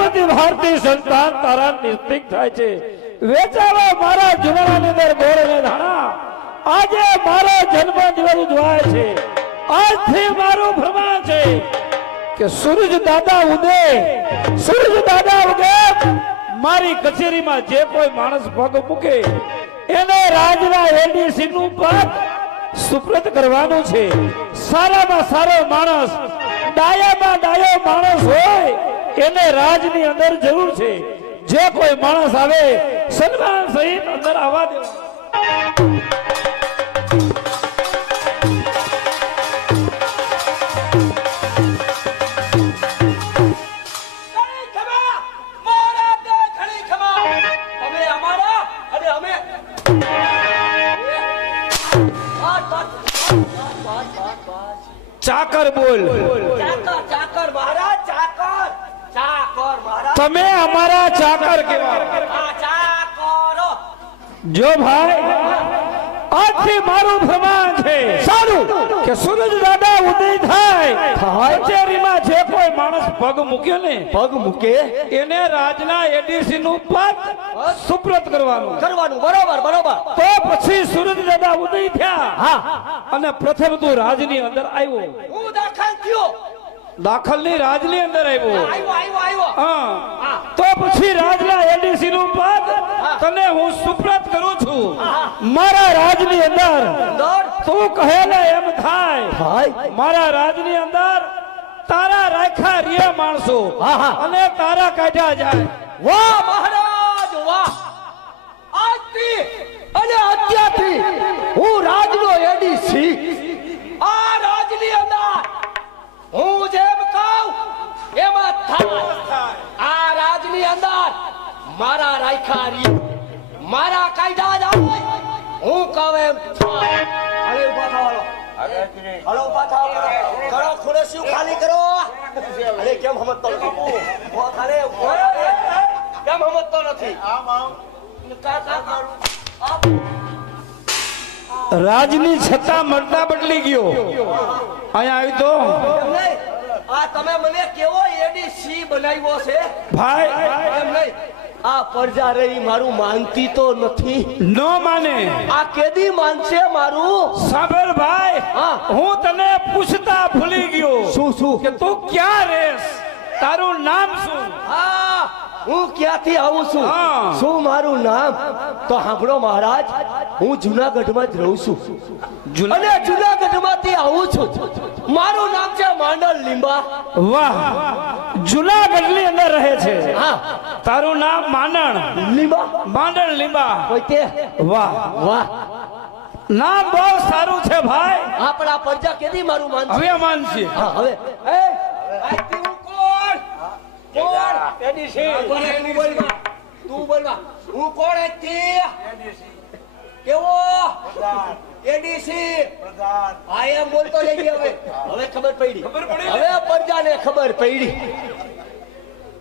ભગવતી ભારતી સંતાન તારા નિસ્તિક થાય છે વેચાવા મારા જુનાળાની અંદર ગોળને ધાણા આજે મારો જન્મ દિવસ ઉજવાય છે આજથી મારું ભ્રમણ છે કે સૂરજ દાદા ઉગે મારી કચેરીમાં જે કોઈ માણસ પગ મૂકે એને રાજના એડીસી નું પદ સુપ્રત કરવાનું છે સારામાં સારો માણસ ડાયામાં ડાયો માણસ હોય એને રાજની અંદર જરૂર છે જે કોઈ માણસ આવે સન્માન સહિત અંદર આવવા દેવા ચાકર બોલ ચાકર મહારાજ ચાકર મહારાજ તમે અમારા ચાકર કેવા ચાકર જો ભાઈ આજથી મારું પ્રમાણ છે સારું કે સૂરજ દાદા ઉદય થાય કચેરીમાં જે કોઈ માણસ પગ મૂકે એને રાજના એડીસી નું પદ સુપ્રત કરવાનું બરોબર તો પછી સૂરજ દાદા ઉદય થયા અને પ્રથમ તું રાજની અંદર આવ્યો હું દાખલ થયો દાખલ ની રાજની અંદર આવ્યો હા તો પછી રાજના એડીસી નું પદ તને હું સુપ્રત કરું છું મારા રાજની અંદર તું કહેલે એમ થાય મારા રાજની અંદર તારા રાખ્યા રે માણસો અને તારા કાઢ્યા જાય વાહ મહારાજ વાહ આજથી અને અત્યારથી હું રાજનો એડીસી આ રાજની અંદર હું જેમ કહું એમાં થાય આ રાજની અંદર મારા રાખ્યા રે મારા કાઢ્યા જાય હું કહું એમ થાય અરે ઉભા થવાનો હલો ઉભા થાવ કરો ખુરશીઓ ખાલી કરો અરે કેમ સમજતો નથી કેમ સમજતો નથી રાજની છતાં મરતા બદલી ગયો અહીંયા આવી તો આ તમે મને કેવો એડીસી બનાવ્યો છે ભાઈ એમ નહીં આ પરજા રહી મારું માનતી તો નથી નો માને આ કેદી માનશે મારું સાંભળ ભાઈ હું તને પૂછતા ભૂલી ગયો શું કે તું ક્યાં રહેશ તારું નામ શું હા હું ક્યાંથી આવું છું શું મારું નામ તો સાંભળો મહારાજ હું જુનાગઢમાં જ રહું છું અને જુનાગઢમાંથી આવું છું મારું નામ છે માંડલ લીંબા વાહ જુનાગઢ ની અંદર રહે છે હા તારું નામ માંડણ લીંબા કોઈ વાહ નામ બહુ સારું છે ભાઈ આપણા પરજા કેદી મારું માન હવે માનશે હા હવે એ આજથી હું કોણ એડીસી તું બોલવા હું કોણ આજથી કેવો એડીસી આ એમ બોલતો જઈ હવે ખબર પડી હવે પરજાને ખબર પડી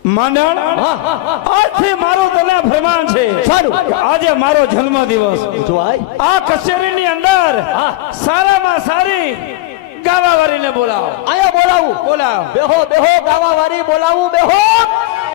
માંડણ આજથી મારું તને ફરમાન છે સારું આજે મારો જન્મ દિવસ આ કચેરીની અંદર સારામાં સારી ગાવાવાળીને બોલાવો આયા બોલાવ બેહો ગાવાવાળી બોલાવું બેહો